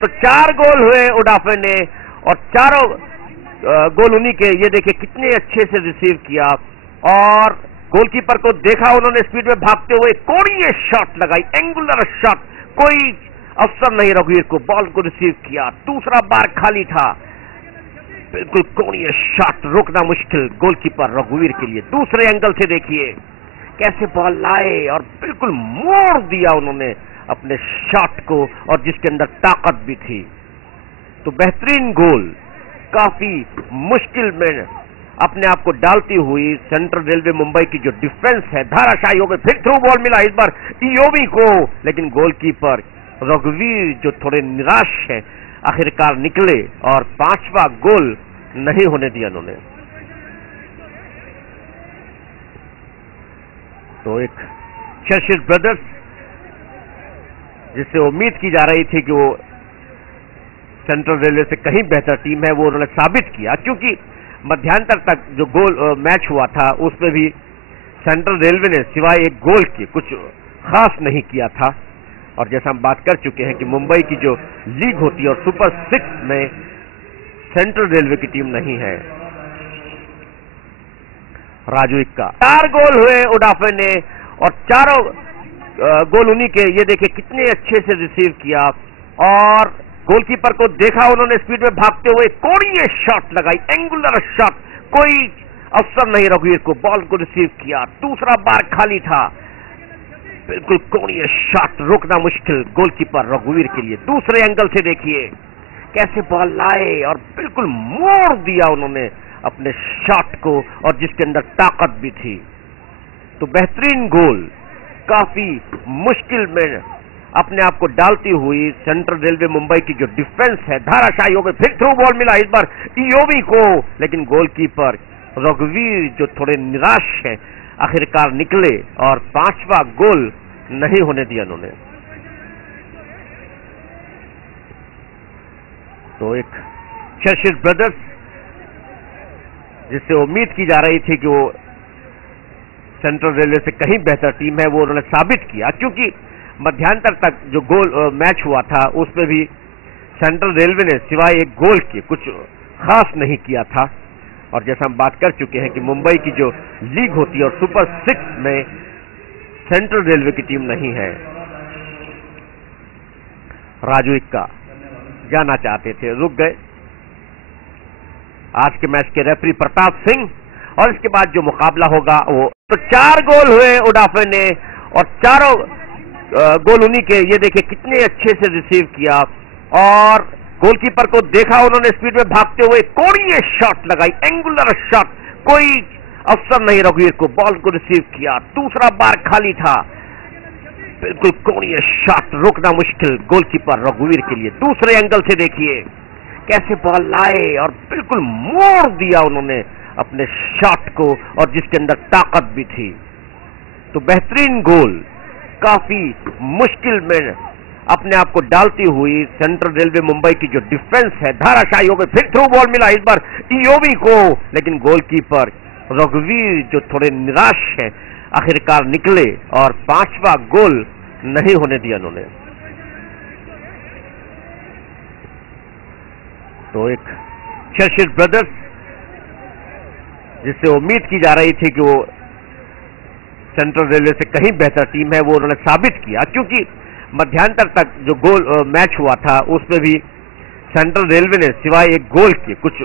तो 4 गोल हुए उडाफे ने और चारों गोल उन्हीं के। ये देखिए कितने अच्छे से रिसीव किया और गोलकीपर को देखा उन्होंने स्पीड में भागते हुए, कोणीय शॉट लगाई, एंगुलर शॉट, कोई अवसर नहीं रघुवीर को, बॉल को रिसीव किया, दूसरा बार खाली था, बिल्कुल कोणीय शॉट, रोकना मुश्किल गोलकीपर रघुवीर के लिए। दूसरे एंगल से देखिए कैसे बॉल लाए और बिल्कुल मोड़ दिया उन्होंने अपने शॉट को, और जिसके अंदर ताकत भी थी। तो बेहतरीन गोल, काफी मुश्किल में अपने आप को डालती हुई सेंट्रल रेलवे मुंबई की जो डिफेंस है धाराशायी हो गई। फिर थ्रू बॉल मिला इस बार इयोबी को, लेकिन गोलकीपर रघुवीर जो थोड़े निराश है आखिरकार निकले और 5वां गोल नहीं होने दिया उन्होंने। तो एक चर्चिल ब्रदर्स जिससे उम्मीद की जा रही थी कि वो सेंट्रल रेलवे से कहीं बेहतर टीम है, वो उन्होंने साबित किया, क्योंकि मध्यांतर तक जो गोल मैच हुआ था उसमें भी सेंट्रल रेलवे ने सिवाय एक गोल के कुछ खास नहीं किया था। और जैसा हम बात कर चुके हैं कि मुंबई की जो लीग होती है और सुपर 6 में सेंट्रल रेलवे की टीम नहीं है। राजू इक्का 4 गोल हुए उडाफे ने और चारों गोल उन्हीं के। ये देखिए कितने अच्छे से रिसीव किया और गोलकीपर को देखा उन्होंने स्पीड में भागते हुए, कोणीय शॉट लगाई, एंगुलर शॉट, कोई अवसर नहीं रघुवीर को, बॉल को रिसीव किया, दूसरा बार खाली था, बिल्कुल कोणीय शॉट, रोकना मुश्किल गोलकीपर रघुवीर के लिए। दूसरे एंगल से देखिए कैसे बॉल लाए और बिल्कुल मोड़ दिया उन्होंने अपने शॉट को, और जिसके अंदर ताकत भी थी। तो बेहतरीन गोल, काफी मुश्किल में अपने आप को डालती हुई सेंट्रल रेलवे मुंबई की जो डिफेंस है धाराशायी हो गई। फिर थ्रू बॉल मिला इस बार इयोबी को, लेकिन गोलकीपर रघुवीर जो थोड़े निराश है आखिरकार निकले और 5वां गोल नहीं होने दिया उन्होंने। तो एक चर्चिल ब्रदर्स जिससे उम्मीद की जा रही थी कि वो सेंट्रल रेलवे से कहीं बेहतर टीम है, वो उन्होंने साबित किया, क्योंकि मध्यांतर तक जो गोल मैच हुआ था उसमें भी सेंट्रल रेलवे ने सिवाय एक गोल के कुछ खास नहीं किया था। और जैसा हम बात कर चुके हैं कि मुंबई की जो लीग होती है और सुपर 6 में सेंट्रल रेलवे की टीम नहीं है। राजू इक्का जाना चाहते थे, रुक गए। आज के मैच के रेफरी प्रताप सिंह, और इसके बाद जो मुकाबला होगा वो। तो 4 गोल हुए उडाफे ने और चारों गोल उन्हीं के। ये देखिए कितने अच्छे से रिसीव किया और गोलकीपर को देखा उन्होंने स्पीड में भागते हुए, कोणीय शॉट लगाई, एंगुलर शॉट, कोई अवसर नहीं रघुवीर को, बॉल को रिसीव किया, दूसरा बार खाली था, बिल्कुल कोणीय शॉट, रोकना मुश्किल गोलकीपर रघुवीर के लिए। दूसरे एंगल से देखिए कैसे बॉल लाए और बिल्कुल मोड़ दिया उन्होंने अपने शॉट को, और जिसके अंदर ताकत भी थी। तो बेहतरीन गोल, काफी मुश्किल में अपने आप को डालती हुई सेंट्रल रेलवे मुंबई की जो डिफेंस है धाराशायी हो गई। फिर थ्रू बॉल मिला इस बार इयोबी को, लेकिन गोलकीपर रघुवीर जो थोड़े निराश है आखिरकार निकले और 5वां गोल नहीं होने दिया उन्होंने। तो एक चर्चिल ब्रदर्स जिससे उम्मीद की जा रही थी कि वो सेंट्रल रेलवे से कहीं बेहतर टीम है, वो उन्होंने साबित किया, क्योंकि मध्यांतर तक जो गोल मैच हुआ था उसमें भी सेंट्रल रेलवे ने सिवाय एक गोल के कुछ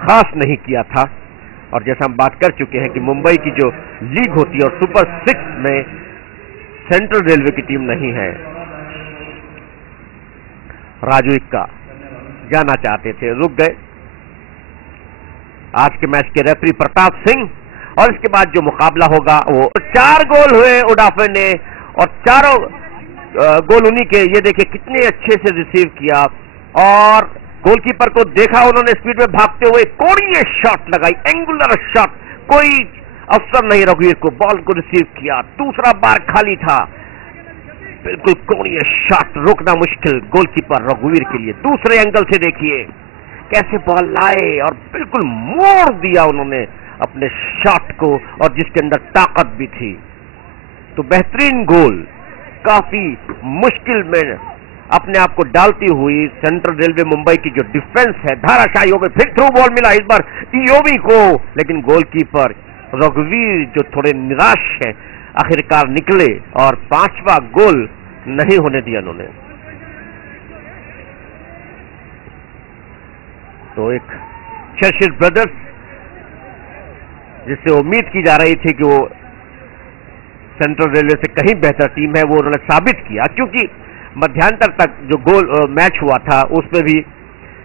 खास नहीं किया था। और जैसा हम बात कर चुके हैं कि मुंबई की जो लीग होती है और सुपर 6 में सेंट्रल रेलवे की टीम नहीं है। राजू इक्का जाना चाहते थे, रुक गए। आज के मैच के रेफरी प्रताप सिंह, और इसके बाद जो मुकाबला होगा वो। 4 गोल हुए उडाफे ने और चारों गोल उन्हीं के। ये देखिए कितने अच्छे से रिसीव किया और गोलकीपर को देखा उन्होंने स्पीड में भागते हुए, कोणीय शॉट लगाई, एंगुलर शॉट, कोई अवसर नहीं रघुवीर को, बॉल को रिसीव किया, दूसरा बार खाली था, बिल्कुल कोणीय शॉट, रोकना मुश्किल गोलकीपर रघुवीर के लिए। दूसरे एंगल से देखिए कैसे बॉल लाए और बिल्कुल मोड़ दिया उन्होंने अपने शॉट को, और जिसके अंदर ताकत भी थी। तो बेहतरीन गोल, काफी मुश्किल में अपने आप को डालती हुई सेंट्रल रेलवे मुंबई की जो डिफेंस है धाराशाही हो गई। फिर थ्रू बॉल मिला इस बार इयोबी को, लेकिन गोलकीपर रघुवीर जो थोड़े निराश हैं आखिरकार निकले और 5वां गोल नहीं होने दिया उन्होंने। तो एक चर्चिल ब्रदर्स जिससे उम्मीद की जा रही थी कि वो सेंट्रल रेलवे से कहीं बेहतर टीम है, वो उन्होंने साबित किया, क्योंकि मध्यांतर तक जो गोल मैच हुआ था उसमें भी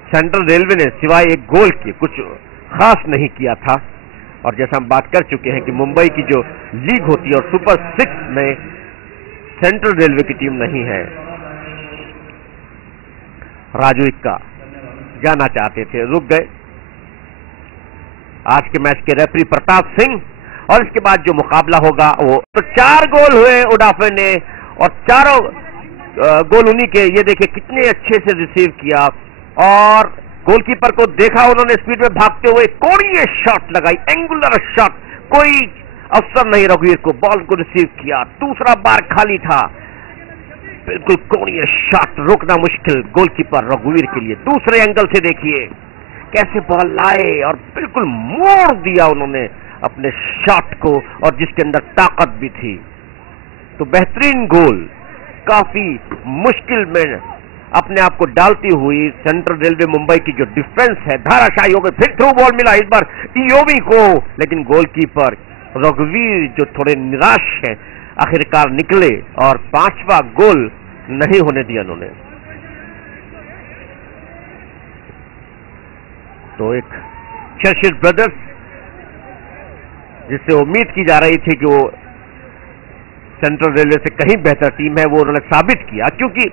सेंट्रल रेलवे ने सिवाय एक गोल के कुछ खास नहीं किया था। और जैसा हम बात कर चुके हैं कि मुंबई की जो लीग होती है और सुपर 6 में सेंट्रल रेलवे की टीम नहीं है। राजू इक्का जाना चाहते थे, रुक गए। आज के मैच के रेफरी प्रताप सिंह, और इसके बाद जो मुकाबला होगा वो तो 4 गोल हुए उडाफे ने, और चारों गोल उन्हीं के। ये देखिए कितने अच्छे से रिसीव किया, और गोलकीपर को देखा उन्होंने स्पीड में भागते हुए, कोणीय शॉट लगाई, एंगुलर शॉट, कोई अवसर नहीं रघुवीर को, बॉल को रिसीव किया, दूसरा बार खाली था, बिल्कुल कोणीय शॉट, रोकना मुश्किल गोलकीपर रघुवीर के लिए। दूसरे एंगल से देखिए कैसे बॉल लाए और बिल्कुल मोड़ दिया उन्होंने अपने शॉट को, और जिसके अंदर ताकत भी थी। तो बेहतरीन गोल, काफी मुश्किल में अपने आप को डालती हुई सेंट्रल रेलवे मुंबई की जो डिफेंस है धाराशाही हो गई। फिर थ्रू बॉल मिला इस बार इयोबी को, लेकिन गोलकीपर रघुवीर जो थोड़े निराश हैं आखिरकार निकले और 5वां गोल नहीं होने दिया उन्होंने। तो एक चर्चिल ब्रदर्स जिससे उम्मीद की जा रही थी कि वो सेंट्रल रेलवे से कहीं बेहतर टीम है, वो उन्होंने साबित किया, क्योंकि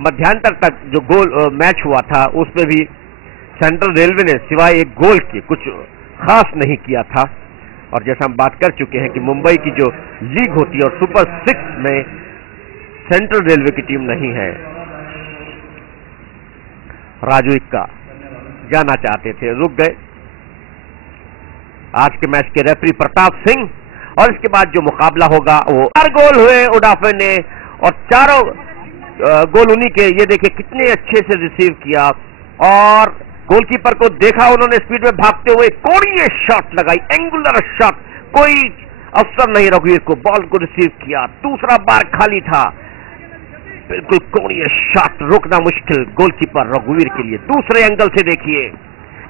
मध्यांतर तक जो गोल मैच हुआ था उसमें भी सेंट्रल रेलवे ने सिवाय एक गोल के कुछ खास नहीं किया था। और जैसा हम बात कर चुके हैं कि मुंबई की जो लीग होती है और सुपर 6 में सेंट्रल रेलवे की टीम नहीं है। राजू इक्का जाना चाहते थे, रुक गए। आज के मैच के रेफरी प्रताप सिंह, और इसके बाद जो मुकाबला होगा वो 4 गोल हुए उडाफे ने, और चारों गोल उन्हीं के। ये देखिए कितने अच्छे से रिसीव किया, और गोलकीपर को देखा उन्होंने स्पीड में भागते हुए, कोणीय शॉट लगाई, एंगुलर शॉट, कोई अवसर नहीं रघुवीर को, बॉल को रिसीव किया, दूसरा बार खाली था, बिल्कुल कोणीय शॉट, रोकना मुश्किल गोलकीपर रघुवीर के लिए। दूसरे एंगल से देखिए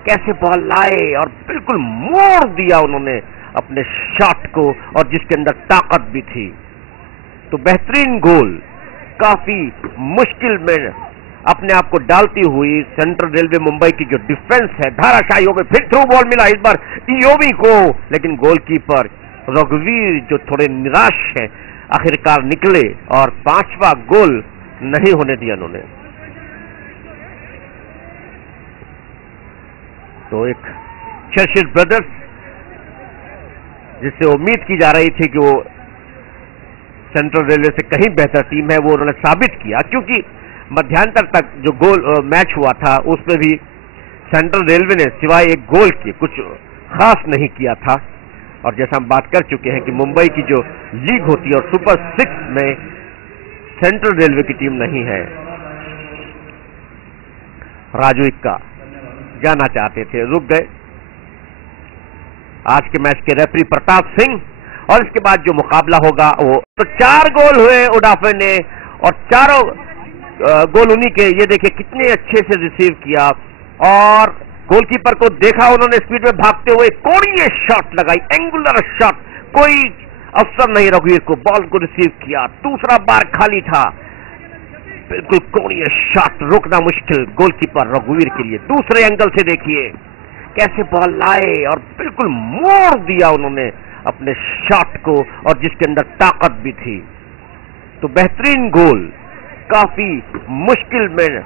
कैसे बॉल लाए और बिल्कुल मोड़ दिया उन्होंने अपने शॉट को, और जिसके अंदर ताकत भी थी। तो बेहतरीन गोल, काफी मुश्किल में अपने आप को डालती हुई सेंट्रल रेलवे मुंबई की जो डिफेंस है धाराशाही हो गई। फिर थ्रू बॉल मिला इस बार इयोबी को, लेकिन गोलकीपर रघुवीर जो थोड़े निराश हैं आखिरकार निकले और 5वां गोल नहीं होने दिया उन्होंने। तो एक चर्चिल ब्रदर्स जिससे उम्मीद की जा रही थी कि वो सेंट्रल रेलवे से कहीं बेहतर टीम है, वो उन्होंने साबित किया, क्योंकि मध्यांतर तक जो गोल मैच हुआ था उसमें भी सेंट्रल रेलवे ने सिवाय एक गोल के कुछ खास नहीं किया था। और जैसा हम बात कर चुके हैं कि मुंबई की जो लीग होती है और सुपर 6 में सेंट्रल रेलवे की टीम नहीं है। राजू इक्का जाना चाहते थे, रुक गए। आज के मैच के रेफरी प्रताप सिंह, और इसके बाद जो मुकाबला होगा वो तो 4 गोल हुए उडाफे ने, और चारों गोल उन्हीं के। ये देखिए कितने अच्छे से रिसीव किया, और गोलकीपर को देखा उन्होंने स्पीड में भागते हुए, कोणीय शॉट लगाई, एंगुलर शॉट, कोई अवसर नहीं रघुवीर को, बॉल को रिसीव किया, दूसरा बार खाली था, बिल्कुल कोणीय शॉट, रोकना मुश्किल गोलकीपर रघुवीर के लिए। दूसरे एंगल से देखिए कैसे बॉल लाए और बिल्कुल मोड़ दिया उन्होंने अपने शॉट को, और जिसके अंदर ताकत भी थी। तो बेहतरीन गोल, काफी मुश्किल में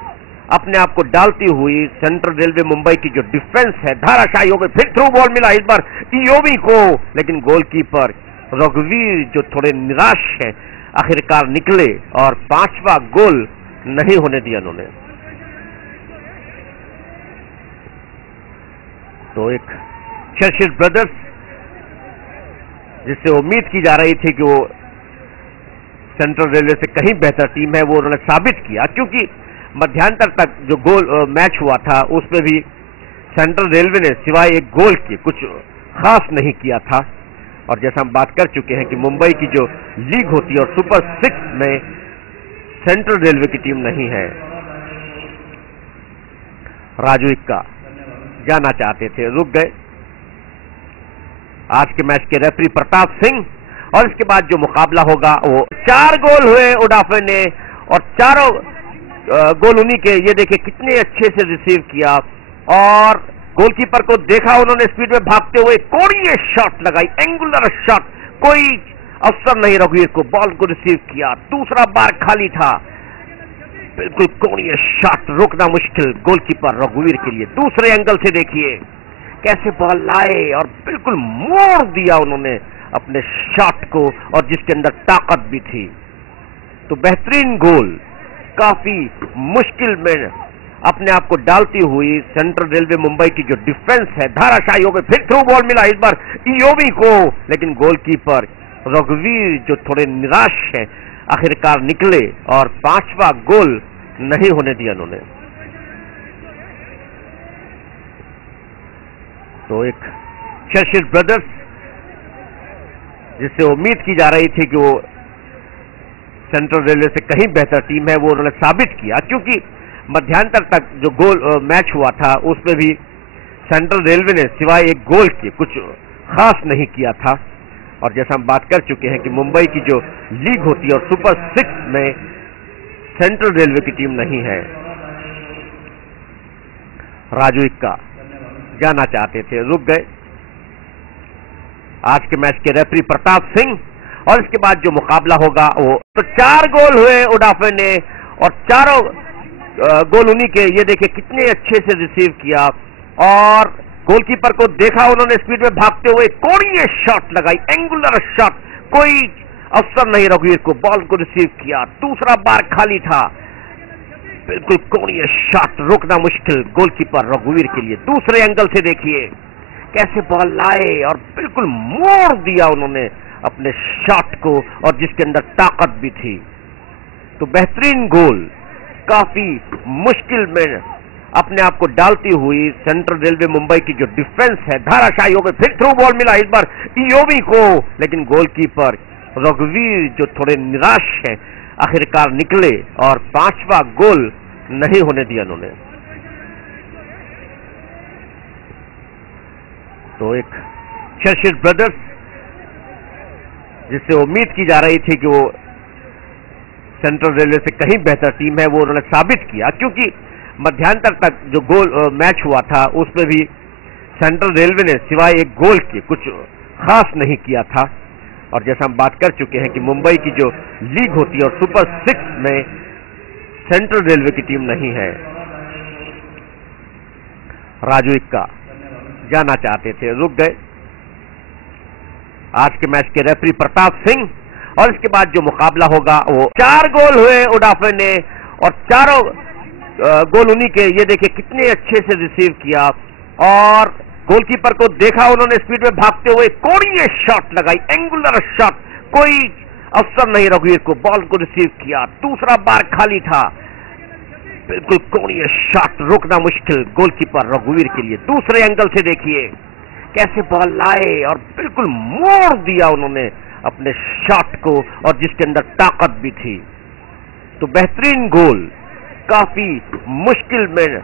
अपने आप को डालती हुई सेंट्रल रेलवे मुंबई की जो डिफेंस है धाराशाही हो गई। फिर थ्रू बॉल मिला इस बार इयोबी को, लेकिन गोलकीपर रघुवीर जो थोड़े निराश हैं आखिरकार निकले और 5वां गोल नहीं होने दिया उन्होंने। तो एक चर्चिल ब्रदर्स जिससे उम्मीद की जा रही थी कि वो सेंट्रल रेलवे से कहीं बेहतर टीम है, वो उन्होंने साबित किया, क्योंकि मध्यांतर तक जो मैच हुआ था उसमें भी सेंट्रल रेलवे ने सिवाय एक गोल के कुछ खास नहीं किया था। और जैसा हम बात कर चुके हैं कि मुंबई की जो लीग होती है और सुपर 6 में सेंट्रल रेलवे की टीम नहीं है। राजू इक्का जाना चाहते थे, रुक गए। आज के मैच के रेफरी प्रताप सिंह, और इसके बाद जो मुकाबला होगा वो 4 गोल हुए उडाफे ने, और चारों गोल उन्हीं के। ये देखिए कितने अच्छे से रिसीव किया, और गोलकीपर को देखा उन्होंने स्पीड में भागते हुए, कोणीय शॉट लगाई, एंगुलर शॉट, कोई अवसर नहीं रघुवीर को, बॉल को रिसीव किया, दूसरा बार खाली था, बिल्कुल कोणीय शॉट, रोकना मुश्किल गोलकीपर रघुवीर के लिए। दूसरे एंगल से देखिए कैसे बॉल लाए और बिल्कुल मोड़ दिया उन्होंने अपने शॉट को, और जिसके अंदर ताकत भी थी। तो बेहतरीन गोल, काफी मुश्किल में अपने आप को डालती हुई सेंट्रल रेलवे मुंबई की जो डिफेंस है धाराशाही हो गई। फिर थ्रू बॉल मिला इस बार इयोबी को, लेकिन गोलकीपर रघुवीर जो थोड़े निराश है आखिरकार निकले और 5वां गोल नहीं होने दिया उन्होंने। तो एक चर्चिल ब्रदर्स जिससे उम्मीद की जा रही थी कि वो सेंट्रल रेलवे से कहीं बेहतर टीम है, वो उन्होंने साबित किया, क्योंकि मध्यांतर तक जो मैच हुआ था उसमें भी सेंट्रल रेलवे ने सिवाय एक गोल के कुछ खास नहीं किया था। और जैसा हम बात कर चुके हैं कि मुंबई की जो लीग होती है और सुपर 6 में सेंट्रल रेलवे की टीम नहीं है। राजू इक्का जाना चाहते थे, रुक गए। आज के मैच के रेफरी प्रताप सिंह, और इसके बाद जो मुकाबला होगा वो 4 गोल हुए उडाफे ने, और चारों गोल उन्हीं के। ये देखिए कितने अच्छे से रिसीव किया, और गोलकीपर को देखा उन्होंने स्पीड में भागते हुए, कोणीय शॉट लगाई, एंगुलर शॉट, कोई अवसर नहीं रघुवीर को, बॉल को रिसीव किया, दूसरा बार खाली था, बिल्कुल कोणीय शॉट, रोकना मुश्किल गोलकीपर रघुवीर के लिए। दूसरे एंगल से देखिए कैसे बॉल लाए और बिल्कुल मोड़ दिया उन्होंने अपने शॉट को, और जिसके अंदर ताकत भी थी। तो बेहतरीन गोल, काफी मुश्किल में अपने आप को डालती हुई सेंट्रल रेलवे मुंबई की जो डिफेंस है धाराशाही हो गई। फिर थ्रू बॉल मिला इस बार इयोबी को, लेकिन गोलकीपर रघुवीर जो थोड़े निराश है आखिरकार निकले और 5वां गोल नहीं होने दिया उन्होंने। तो एक चर्चिल ब्रदर्स जिससे उम्मीद की जा रही थी कि वो सेंट्रल रेलवे से कहीं बेहतर टीम है, वो उन्होंने साबित किया, क्योंकि मध्यांतर तक जो मैच हुआ था उसमें भी सेंट्रल रेलवे ने सिवाय एक गोल के कुछ खास नहीं किया था। और जैसा हम बात कर चुके हैं कि मुंबई की जो लीग होती है और सुपर 6 में सेंट्रल रेलवे की टीम नहीं है। राजू इक्का जाना चाहते थे, रुक गए। आज के मैच के रेफरी प्रताप सिंह, और इसके बाद जो मुकाबला होगा वो 4 गोल हुए उडाफे ने, और चारों गोल उन्हीं के। ये देखिए कितने अच्छे से रिसीव किया, और गोलकीपर को देखा उन्होंने स्पीड में भागते हुए, कोणीय शॉट लगाई, एंगुलर शॉट, कोई अवसर नहीं रघुवीर को, बॉल को रिसीव किया, दूसरा बार खाली था, बिल्कुल कोणीय शॉट, रोकना मुश्किल गोलकीपर रघुवीर के लिए। दूसरे एंगल से देखिए कैसे बॉल लाए और बिल्कुल मोड़ दिया उन्होंने अपने शॉट को, और जिसके अंदर ताकत भी थी। तो बेहतरीन गोल, काफी मुश्किल में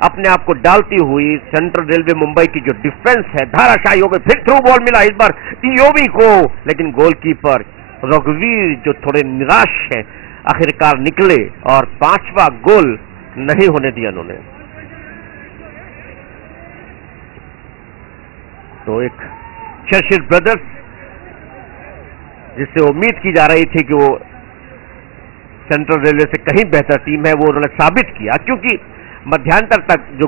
अपने आप को डालती हुई सेंट्रल रेलवे मुंबई की जो डिफेंस है धाराशाही हो गई। फिर थ्रू बॉल मिला इस बार इयोबी को, लेकिन गोलकीपर रघुवीर जो थोड़े निराश है आखिरकार निकले और 5वां गोल नहीं होने दिया उन्होंने। तो एक चर्चिल ब्रदर्स जिससे उम्मीद की जा रही थी कि वो सेंट्रल रेलवे से कहीं बेहतर टीम है, वो उन्होंने साबित किया, क्योंकि मध्यांतर तक जो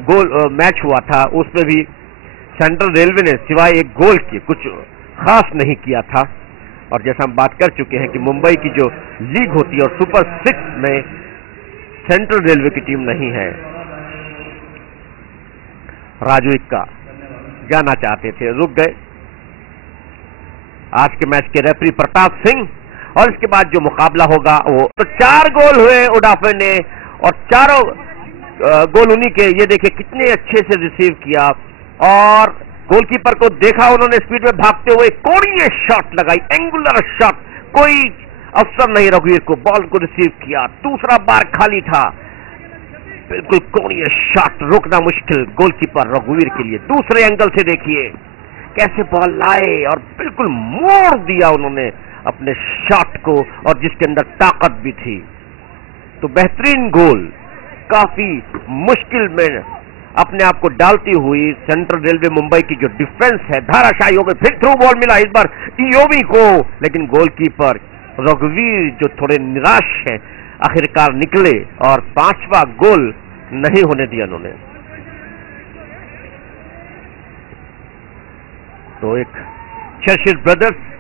मैच हुआ था उसमें भी सेंट्रल रेलवे ने सिवाय एक गोल के कुछ खास नहीं किया था। और जैसा हम बात कर चुके हैं कि मुंबई की जो लीग होती है और सुपर 6 में सेंट्रल रेलवे की टीम नहीं है। राजू इक्का जाना चाहते थे, रुक गए। आज के मैच के रेफरी प्रताप सिंह, और इसके बाद जो मुकाबला होगा वो 4 गोल हुए उडाफे ने, और चारों गोल उन्हीं के। ये देखिए कितने अच्छे से रिसीव किया और गोलकीपर को देखा उन्होंने, स्पीड में भागते हुए कोणीय शॉट लगाई, एंगुलर शॉट, कोई अवसर नहीं रघुवीर को, बॉल को रिसीव किया, दूसरा बार खाली था, बिल्कुल कोणीय शॉट, रोकना मुश्किल गोलकीपर रघुवीर के लिए। दूसरे एंगल से देखिए कैसे बॉल लाए और बिल्कुल मोड़ दिया उन्होंने अपने शॉट को, और जिसके अंदर ताकत भी थी। तो बेहतरीन गोल, काफी मुश्किल में अपने आप को डालती हुई सेंट्रल रेलवे मुंबई की जो डिफेंस है धाराशाही हो गई। फिर थ्रू बॉल मिला इस बार इयोवी को, लेकिन गोलकीपर रघुवीर जो थोड़े निराश है आखिरकार निकले और पांचवा गोल नहीं होने दिया उन्होंने। तो एक चर्चिल ब्रदर्स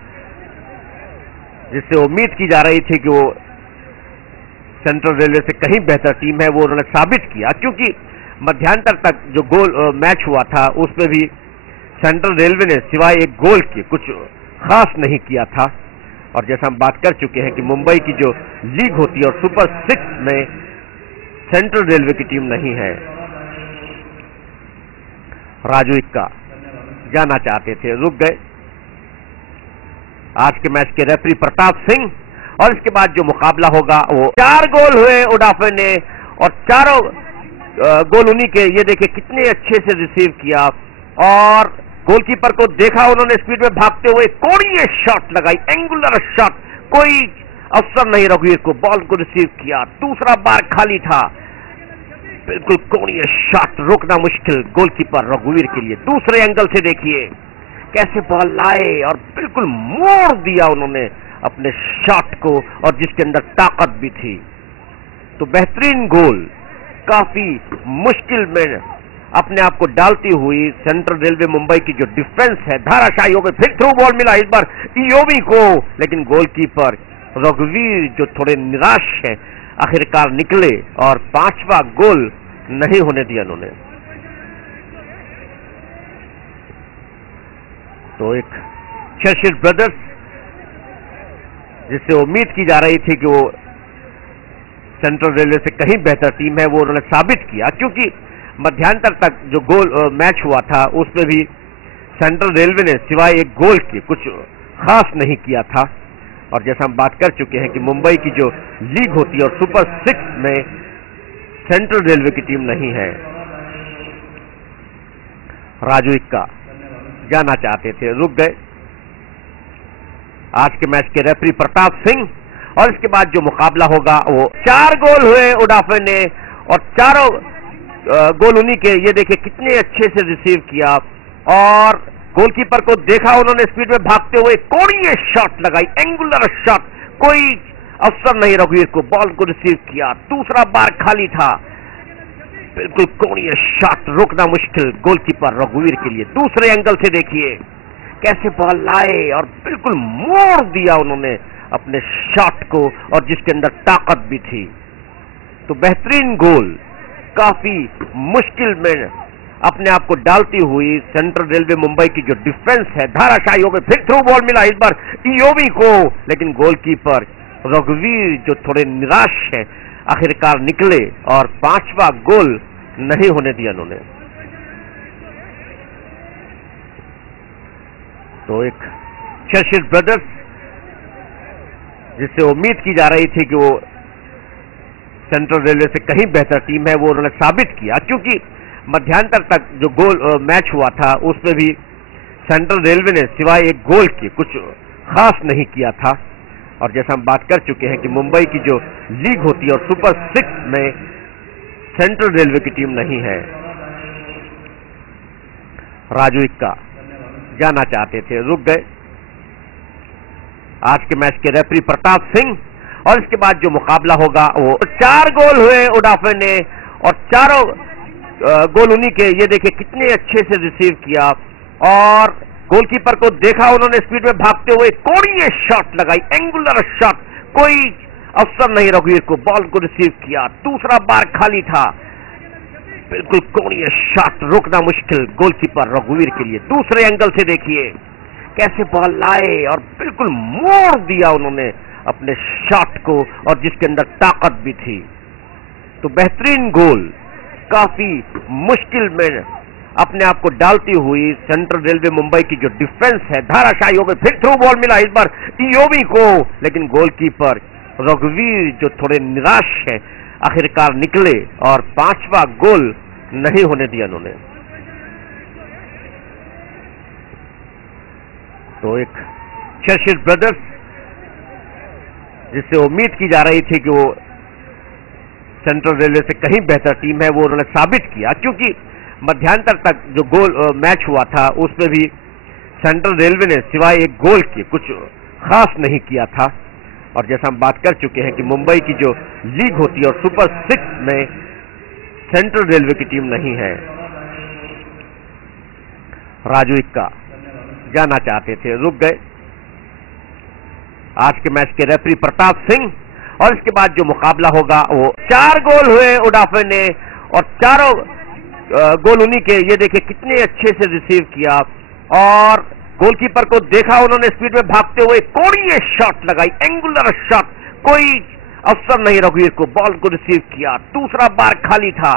जिससे उम्मीद की जा रही थी कि वो सेंट्रल रेलवे से कहीं बेहतर टीम है, वो उन्होंने साबित किया, क्योंकि मध्यांतर तक जो गोल मैच हुआ था उसमें भी सेंट्रल रेलवे ने सिवाय एक गोल के कुछ खास नहीं किया था। और जैसा हम बात कर चुके हैं कि मुंबई की जो लीग होती है और सुपर 6 में सेंट्रल रेलवे की टीम नहीं है। राजू इक्का जाना चाहते थे, रुक गए। आज के मैच के रेफरी प्रताप सिंह, और इसके बाद जो मुकाबला होगा वो 4 गोल हुए उडाफे ने, और चारों गोल उन्हीं के। ये देखिए कितने अच्छे से रिसीव किया और गोलकीपर को देखा उन्होंने, स्पीड में भागते हुए कोणीय शॉट लगाई, एंगुलर शॉट, कोई अवसर नहीं रघुवीर को, बॉल को रिसीव किया, दूसरा बार खाली था, बिल्कुल कोणीय शॉट, रोकना मुश्किल गोलकीपर रघुवीर के लिए। दूसरे एंगल से देखिए कैसे बॉल लाए और बिल्कुल मोड़ दिया उन्होंने अपने शॉट को, और जिसके अंदर ताकत भी थी। तो बेहतरीन गोल, काफी मुश्किल में अपने आप को डालती हुई सेंट्रल रेलवे मुंबई की जो डिफेंस है धाराशाही हो गई। फिर थ्रू बॉल मिला इस बार इयोवी को, लेकिन गोलकीपर रघुवीर जो थोड़े निराश है आखिरकार निकले और पांचवा गोल नहीं होने दिया उन्होंने। तो एक चर्चिल ब्रदर्स जिससे उम्मीद की जा रही थी कि वो सेंट्रल रेलवे से कहीं बेहतर टीम है, वो उन्होंने साबित किया, क्योंकि मध्यांतर तक जो गोल मैच हुआ था उसमें भी सेंट्रल रेलवे ने सिवाय एक गोल के कुछ खास नहीं किया था। और जैसा हम बात कर चुके हैं कि मुंबई की जो लीग होती है और सुपर 6 में सेंट्रल रेलवे की टीम नहीं है। राजू इक्का जाना चाहते थे, रुक गए। आज के मैच के रेफरी प्रताप सिंह, और इसके बाद जो मुकाबला होगा वो 4 गोल हुए उडाफे ने, और चारों गोल उन्हीं के। ये देखिए कितने अच्छे से रिसीव किया और गोलकीपर को देखा उन्होंने, स्पीड में भागते हुए कोणीय शॉट लगाई, एंगुलर शॉट, कोई अवसर नहीं रघुवीर को, बॉल को रिसीव किया, दूसरा बार खाली था, बिल्कुल कोणीय शॉट, रोकना मुश्किल गोलकीपर रघुवीर के लिए। दूसरे एंगल से देखिए कैसे बॉल लाए और बिल्कुल मोड़ दिया उन्होंने अपने शॉट को, और जिसके अंदर ताकत भी थी। तो बेहतरीन गोल, काफी मुश्किल में अपने आप को डालती हुई सेंट्रल रेलवे मुंबई की जो डिफेंस है धाराशाही हो गई। फिर थ्रू बॉल मिला इस बार इयोवी को, लेकिन गोलकीपर रघुवीर जो थोड़े निराश है आखिरकार निकले और पांचवा गोल नहीं होने दिया उन्होंने। तो एक चर्चिल ब्रदर्स जिससे उम्मीद की जा रही थी कि वो सेंट्रल रेलवे से कहीं बेहतर टीम है, वो उन्होंने साबित किया, क्योंकि मध्यांतर तक जो गोल मैच हुआ था उसमें भी सेंट्रल रेलवे ने सिवाय एक गोल के कुछ खास नहीं किया था। और जैसा हम बात कर चुके हैं कि मुंबई की जो लीग होती है और सुपर 6 में सेंट्रल रेलवे की टीम नहीं है। राजू इक्का जाना चाहते थे, रुक गए। आज के मैच के रेफरी प्रताप सिंह, और इसके बाद जो मुकाबला होगा वो 4 गोल हुए उडाफे ने, और चारों गोल उन्हीं के। ये देखिए कितने अच्छे से रिसीव किया और गोलकीपर को देखा उन्होंने, स्पीड में भागते हुए कोणीय शॉट लगाई, एंगुलर शॉट, कोई अवसर नहीं रघुवीर को, बॉल को रिसीव किया, दूसरा बार खाली था, बिल्कुल कोणीय शॉट, रोकना मुश्किल गोलकीपर रघुवीर के लिए। दूसरे एंगल से देखिए कैसे बॉल लाए और बिल्कुल मोड़ दिया उन्होंने अपने शॉट को, और जिसके अंदर ताकत भी थी। तो बेहतरीन गोल, काफी मुश्किल में अपने आप को डालती हुई सेंट्रल रेलवे मुंबई की जो डिफेंस है धाराशाही हो गई। फिर थ्रू बॉल मिला इस बार इयोबी को, लेकिन गोलकीपर रघुवीर जो थोड़े निराश है आखिरकार निकले और पांचवा गोल नहीं होने दिया उन्होंने। तो एक चर्चिल ब्रदर्स, जिससे उम्मीद की जा रही थी कि वो सेंट्रल रेलवे से कहीं बेहतर टीम है, वो उन्होंने साबित किया, क्योंकि मध्यांतर तक जो गोल मैच हुआ था उसमें भी सेंट्रल रेलवे ने सिवाय एक गोल के कुछ खास नहीं किया था। और जैसा हम बात कर चुके हैं कि मुंबई की जो लीग होती है और सुपर 6 में सेंट्रल रेलवे की टीम नहीं है। राजू इक्का जाना चाहते थे, रुक गए। आज के मैच के रेफरी प्रताप सिंह, और इसके बाद जो मुकाबला होगा वो 4 गोल हुए उडाफे ने, और चारों गोल उन्हीं के। ये देखिए कितने अच्छे से रिसीव किया, और गोलकीपर को देखा उन्होंने स्पीड में भागते हुए, कोणीय शॉट लगाई, एंगुलर शॉट, कोई अवसर नहीं रघुवीर को, बॉल को रिसीव किया, दूसरा बार खाली था,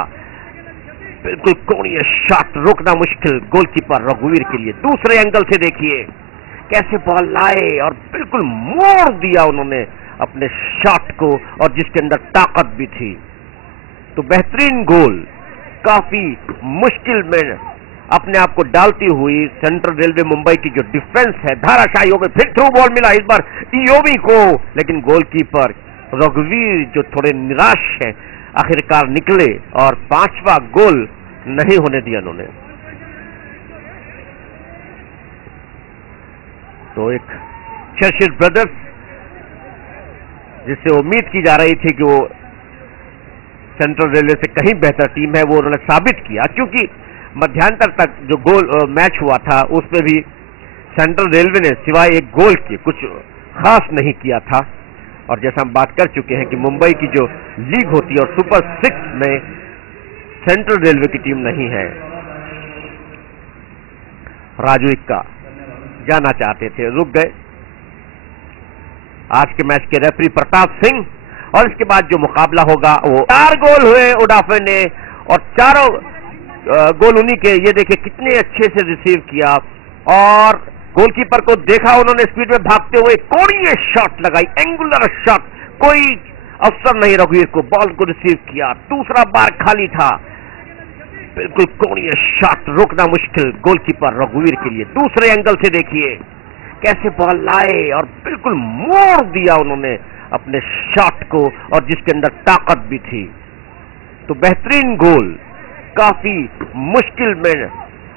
बिल्कुल कोणीय शॉट, रोकना मुश्किल गोलकीपर रघुवीर के लिए। दूसरे एंगल से देखिए कैसे बॉल लाए और बिल्कुल मोड़ दिया उन्होंने अपने शॉट को, और जिसके अंदर ताकत भी थी। तो बेहतरीन गोल, काफी मुश्किल में अपने आप को डालती हुई सेंट्रल रेलवे मुंबई की जो डिफेंस है धाराशाही हो गई। फिर थ्रू बॉल मिला इस बार इयोबी को, लेकिन गोलकीपर रघुवीर जो थोड़े निराश है आखिरकार निकले और पांचवा गोल नहीं होने दिया उन्होंने। तो एक चर्चिल ब्रदर्स, जिससे उम्मीद की जा रही थी कि वो सेंट्रल रेलवे से कहीं बेहतर टीम है, वो उन्होंने साबित किया, क्योंकि मध्यांतर तक जो गोल मैच हुआ था उसमें भी सेंट्रल रेलवे ने सिवाय एक गोल के कुछ खास नहीं किया था। और जैसा हम बात कर चुके हैं कि मुंबई की जो लीग होती है और सुपर 6 में सेंट्रल रेलवे की टीम नहीं है। राजू इक्का जाना चाहते थे, रुक गए। आज के मैच के रेफरी प्रताप सिंह, और इसके बाद जो मुकाबला होगा वो 4 गोल हुए उडाफे ने, और चारों गोल उन्हीं के। ये देखिए कितने अच्छे से रिसीव किया, और गोलकीपर को देखा उन्होंने स्पीड में भागते हुए, कोणीय शॉट लगाई, एंगुलर शॉट, कोई अवसर नहीं रघुवीर को, बॉल को रिसीव किया, दूसरा बार खाली था, बिल्कुल कोणीय शॉट, रोकना मुश्किल गोलकीपर रघुवीर के लिए। दूसरे एंगल से देखिए कैसे बॉल लाए और बिल्कुल मोड़ दिया उन्होंने अपने शॉट को, और जिसके अंदर ताकत भी थी। तो बेहतरीन गोल, काफी मुश्किल में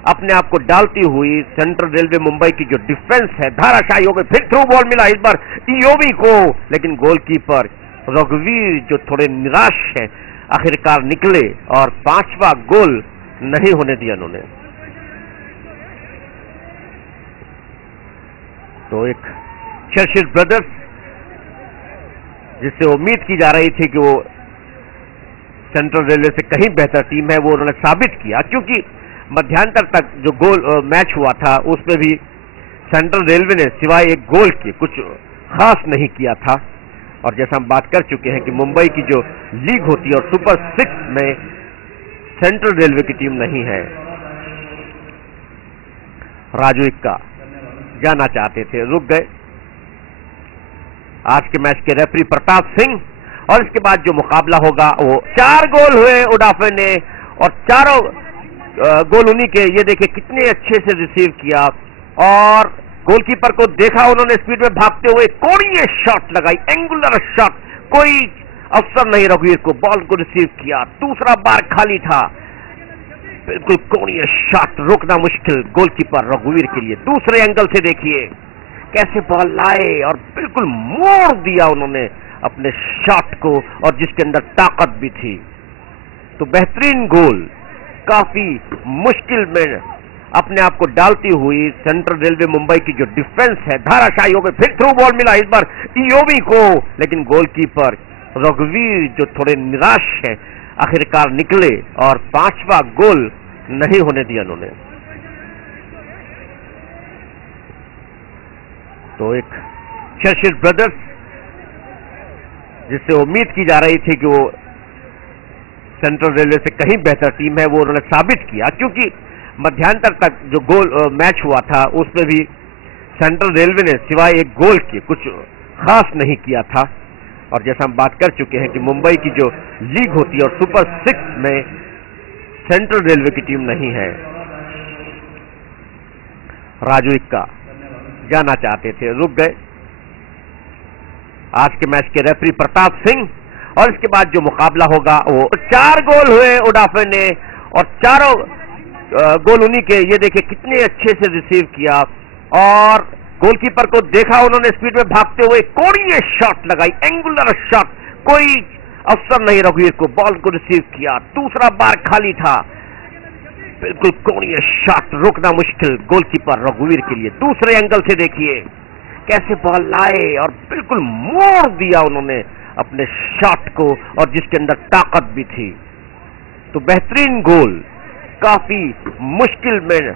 अपने आप को डालती हुई सेंट्रल रेलवे मुंबई की जो डिफेंस है धाराशाही हो गई। फिर थ्रू बॉल मिला इस बार इयोबी को, लेकिन गोलकीपर रघुवीर जो थोड़े निराश है आखिरकार निकले और पांचवा गोल नहीं होने दिया उन्होंने। तो एक चर्चिल ब्रदर्स, जिससे उम्मीद की जा रही थी कि वो सेंट्रल रेलवे से कहीं बेहतर टीम है, वो उन्होंने साबित किया, क्योंकि मध्यांतर तक जो गोल मैच हुआ था उसमें भी सेंट्रल रेलवे ने सिवाय एक गोल के कुछ खास नहीं किया था। और जैसा हम बात कर चुके हैं कि मुंबई की जो लीग होती है और सुपर 6 में सेंट्रल रेलवे की टीम नहीं है। राजू इक्का जाना चाहते थे, रुक गए। आज के मैच के रेफरी प्रताप सिंह, और इसके बाद जो मुकाबला होगा वो 4 गोल हुए उडाफे ने, और चारों गोल उन्हीं के। ये देखिए कितने अच्छे से रिसीव किया, और गोलकीपर को देखा उन्होंने स्पीड में भागते हुए, कोणीय शॉट लगाई, एंगुलर शॉट, कोई अवसर नहीं रघुवीर को, बॉल को रिसीव किया, दूसरा बार खाली था, बिल्कुल कोणीय शॉट, रोकना मुश्किल गोलकीपर रघुवीर के लिए। दूसरे एंगल से देखिए कैसे बॉल लाए और बिल्कुल मोड़ दिया उन्होंने अपने शॉट को, और जिसके अंदर ताकत भी थी। तो बेहतरीन गोल, काफी मुश्किल में अपने आप को डालती हुई सेंट्रल रेलवे मुंबई की जो डिफेंस है धाराशाही हो गई। फिर थ्रू बॉल मिला इस बार इयोबी को, लेकिन गोलकीपर रघुवीर जो थोड़े निराश है आखिरकार निकले और पांचवा गोल नहीं होने दिया उन्होंने। तो एक चर्चिल ब्रदर्स, जिससे उम्मीद की जा रही थी कि वो सेंट्रल रेलवे से कहीं बेहतर टीम है वो उन्होंने साबित किया, क्योंकि मध्यांतर तक जो गोल मैच हुआ था उसमें भी सेंट्रल रेलवे ने सिवाय एक गोल के कुछ खास नहीं किया था। और जैसा हम बात कर चुके हैं कि मुंबई की जो लीग होती है और सुपर 6 में सेंट्रल रेलवे की टीम नहीं है। राजू इक्का जाना चाहते थे, रुक गए। आज के मैच के रेफरी प्रताप सिंह, और इसके बाद जो मुकाबला होगा वो 4 गोल हुए उडाफे ने, और चारों गोल उन्हीं के। ये देखिए कितने अच्छे से रिसीव किया, और गोलकीपर को देखा उन्होंने स्पीड में भागते हुए, कोणीय शॉट लगाई, एंगुलर शॉट, कोई अवसर नहीं रघुवीर को, बॉल को रिसीव किया, दूसरा बार खाली था, बिल्कुल कोणीय शॉट, रोकना मुश्किल गोलकीपर रघुवीर के लिए। दूसरे एंगल से देखिए कैसे बॉल लाए और बिल्कुल मोड़ दिया उन्होंने अपने शॉट को, और जिसके अंदर ताकत भी थी। तो बेहतरीन गोल, काफी मुश्किल में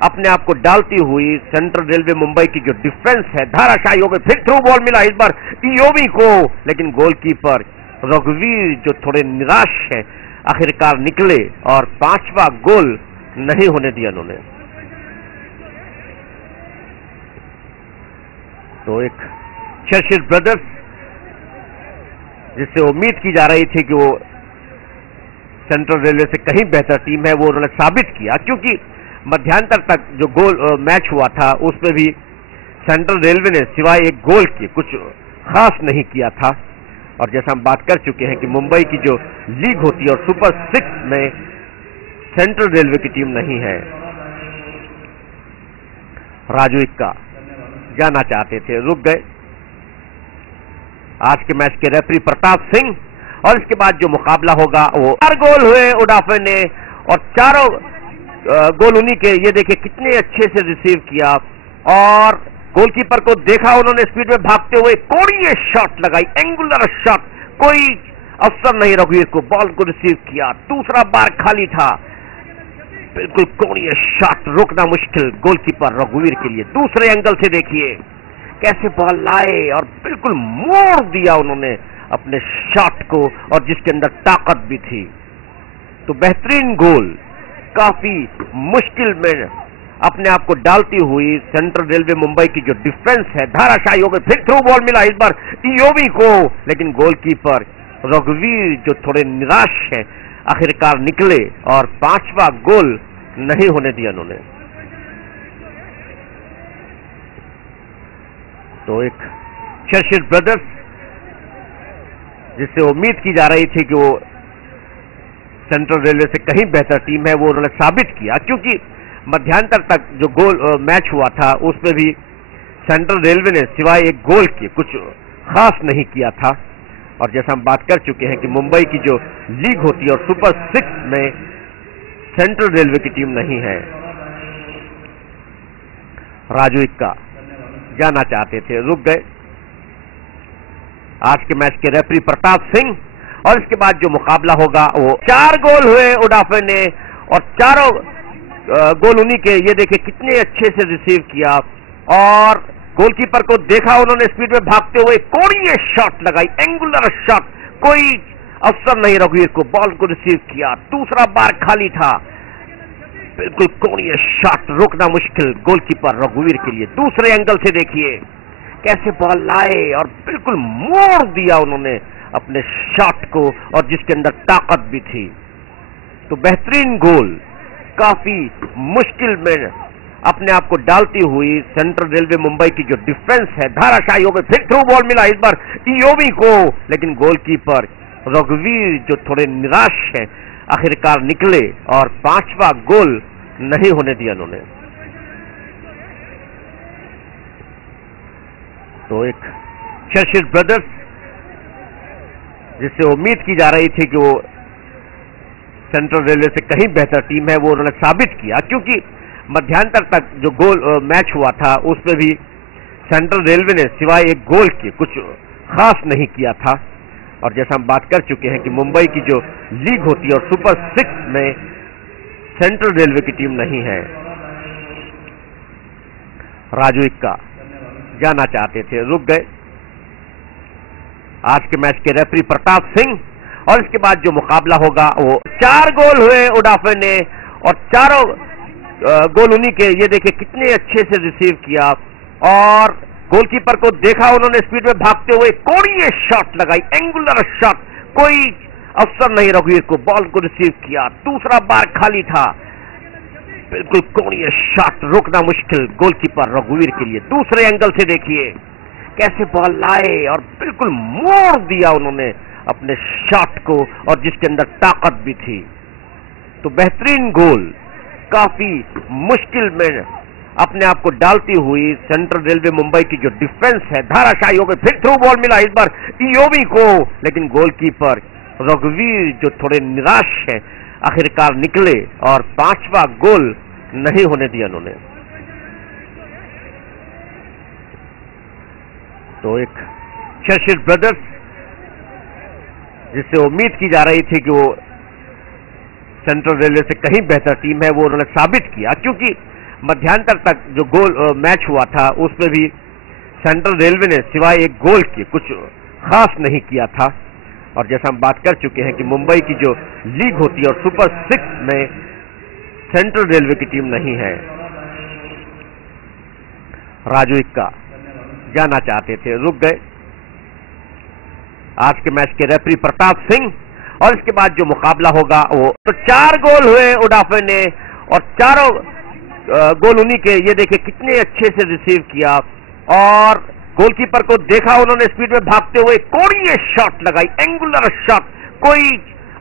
अपने आप को डालती हुई सेंट्रल रेलवे मुंबई की जो डिफेंस है धाराशाही हो गई। फिर थ्रू बॉल मिला इस बार इयोबी को, लेकिन गोलकीपर रघुवीर जो थोड़े निराश हैं आखिरकार निकले और 5वां गोल नहीं होने दिया उन्होंने। तो एक चर्चिल ब्रदर्स, जिससे उम्मीद की जा रही थी कि वो सेंट्रल रेलवे से कहीं बेहतर टीम है वो उन्होंने साबित किया, क्योंकि मध्यांतर तक जो गोल मैच हुआ था उसमें भी सेंट्रल रेलवे ने सिवाय एक गोल के कुछ खास नहीं किया था। और जैसा हम बात कर चुके हैं कि मुंबई की जो लीग होती है और सुपर 6 में सेंट्रल रेलवे की टीम नहीं है। राजू इक्का जाना चाहते थे, रुक गए। आज के मैच के रेफरी प्रताप सिंह, और इसके बाद जो मुकाबला होगा वो 4 गोल हुए उडाफे ने, और चारों गोल उन्हीं के। ये देखिए कितने अच्छे से रिसीव किया, और गोलकीपर को देखा उन्होंने स्पीड में भागते हुए, कोणीय शॉट लगाई, एंगुलर शॉट, कोई अवसर नहीं रघुवीर को, बॉल को रिसीव किया, दूसरा बार खाली था, बिल्कुल कोणीय शॉट, रोकना मुश्किल गोलकीपर रघुवीर के लिए। दूसरे एंगल से देखिए कैसे बॉल लाए और बिल्कुल मोड़ दिया उन्होंने अपने शॉट को, और जिसके अंदर ताकत भी थी। तो बेहतरीन गोल, काफी मुश्किल में अपने आप को डालती हुई सेंट्रल रेलवे मुंबई की जो डिफेंस है धाराशाही हो गई। फिर थ्रू बॉल मिला इस बार इयोबी को, लेकिन गोलकीपर रघुवीर जो थोड़े निराश हैं आखिरकार निकले और 5वां गोल नहीं होने दिया उन्होंने। तो एक चर्चिल ब्रदर्स, जिससे उम्मीद की जा रही थी कि वो सेंट्रल रेलवे से कहीं बेहतर टीम है वो उन्होंने साबित किया, क्योंकि मध्यांतर तक जो गोल मैच हुआ था उसमें भी सेंट्रल रेलवे ने सिवाय एक गोल के कुछ खास नहीं किया था। और जैसा हम बात कर चुके हैं कि मुंबई की जो लीग होती है और सुपर 6 में सेंट्रल रेलवे की टीम नहीं है। राजू इक्का जाना चाहते थे, रुक गए। आज के मैच के रेफरी प्रताप सिंह, और इसके बाद जो मुकाबला होगा वो 4 गोल हुए उडाफे ने, और चारों गोल उन्हीं के। ये देखिए कितने अच्छे से रिसीव किया, और गोलकीपर को देखा उन्होंने स्पीड में भागते हुए, कोणीय शॉट लगाई, एंगुलर शॉट, कोई अवसर नहीं रघुवीर को, बॉल को रिसीव किया, दूसरा बार खाली था, बिल्कुल कोणीय शॉट, रोकना मुश्किल गोलकीपर रघुवीर के लिए। दूसरे एंगल से देखिए कैसे बॉल लाए और बिल्कुल मोड़ दिया उन्होंने अपने शॉट को, और जिसके अंदर ताकत भी थी। तो बेहतरीन गोल, काफी मुश्किल में अपने आप को डालती हुई सेंट्रल रेलवे मुंबई की जो डिफेंस है धाराशाही हो गई। फिर थ्रू बॉल मिला इस बार इयोबी को, लेकिन गोलकीपर रघुवीर जो थोड़े निराश हैं आखिरकार निकले और 5वां गोल नहीं होने दिया उन्होंने। तो एक चर्चिल ब्रदर्स, जिससे उम्मीद की जा रही थी कि वो सेंट्रल रेलवे से कहीं बेहतर टीम है वो उन्होंने साबित किया, क्योंकि मध्यांतर तक जो गोल मैच हुआ था उसमें भी सेंट्रल रेलवे ने सिवाय एक गोल के कुछ खास नहीं किया था। और जैसा हम बात कर चुके हैं कि मुंबई की जो लीग होती है और सुपर 6 में सेंट्रल रेलवे की टीम नहीं है। राजू इक्का जाना चाहते थे, रुक गए। आज के मैच के रेफरी प्रताप सिंह, और इसके बाद जो मुकाबला होगा वो 4 गोल हुए उडाफे ने और चारों गोल उन्हीं के। ये देखिए कितने अच्छे से रिसीव किया और गोलकीपर को देखा उन्होंने स्पीड में भागते हुए, कोणीय शॉट लगाई, एंगुलर शॉट, कोई अवसर नहीं रघुवीर को, बॉल को रिसीव किया, दूसरा बार खाली था, बिल्कुल कोणीय शॉट, रोकना मुश्किल गोलकीपर रघुवीर के लिए। दूसरे एंगल से देखिए कैसे बॉल लाए और बिल्कुल मोड़ दिया उन्होंने अपने शॉट को, और जिसके अंदर ताकत भी थी। तो बेहतरीन गोल, काफी मुश्किल में अपने आप को डालती हुई सेंट्रल रेलवे मुंबई की जो डिफेंस है धाराशायी हो गई। फिर थ्रू बॉल मिला इस बार इयोबी को, लेकिन गोलकीपर रघुवीर जो थोड़े निराश है आखिरकार निकले और 5वां गोल नहीं होने दिया उन्होंने। तो एक चर्चिल ब्रदर्स जिससे उम्मीद की जा रही थी कि वो सेंट्रल रेलवे से कहीं बेहतर टीम है, वो उन्होंने साबित किया, क्योंकि मध्यांतर तक जो गोल मैच हुआ था उसमें भी सेंट्रल रेलवे ने सिवाय एक गोल के कुछ खास नहीं किया था। और जैसा हम बात कर चुके हैं कि मुंबई की जो लीग होती है और सुपर 6 में सेंट्रल रेलवे की टीम नहीं है। राजू इक्का जाना चाहते थे, रुक गए। आज के मैच के रेफरी प्रताप सिंह, और इसके बाद जो मुकाबला होगा वो तो 4 गोल हुए उडाफे ने और चारों गोल उन्हीं के। ये देखिए कितने अच्छे से रिसीव किया और गोलकीपर को देखा उन्होंने स्पीड में भागते हुए, कोणीय शॉट लगाई, एंगुलर शॉट, कोई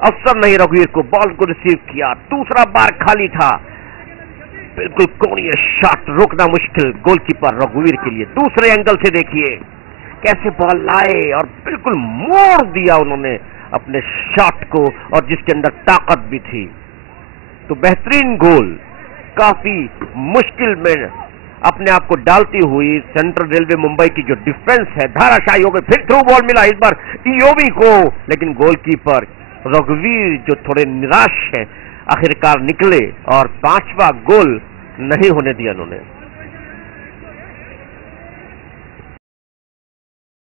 अवसर नहीं रघुवीर को, बॉल को रिसीव किया, दूसरा बार खाली था, बिल्कुल कोणीय शॉट, रोकना मुश्किल गोलकीपर रघुवीर के लिए। दूसरे एंगल से देखिए कैसे बॉल लाए और बिल्कुल मोड़ दिया उन्होंने अपने शॉट को, और जिसके अंदर ताकत भी थी। तो बेहतरीन गोल, काफी मुश्किल में अपने आप को डालती हुई सेंट्रल रेलवे मुंबई की जो डिफेंस है धाराशायी हो गई। फिर थ्रू बॉल मिला इस बार इयोबी को, लेकिन गोलकीपर रघुवीर जो थोड़े निराश है आखिरकार निकले और 5वां गोल नहीं होने दिया उन्होंने।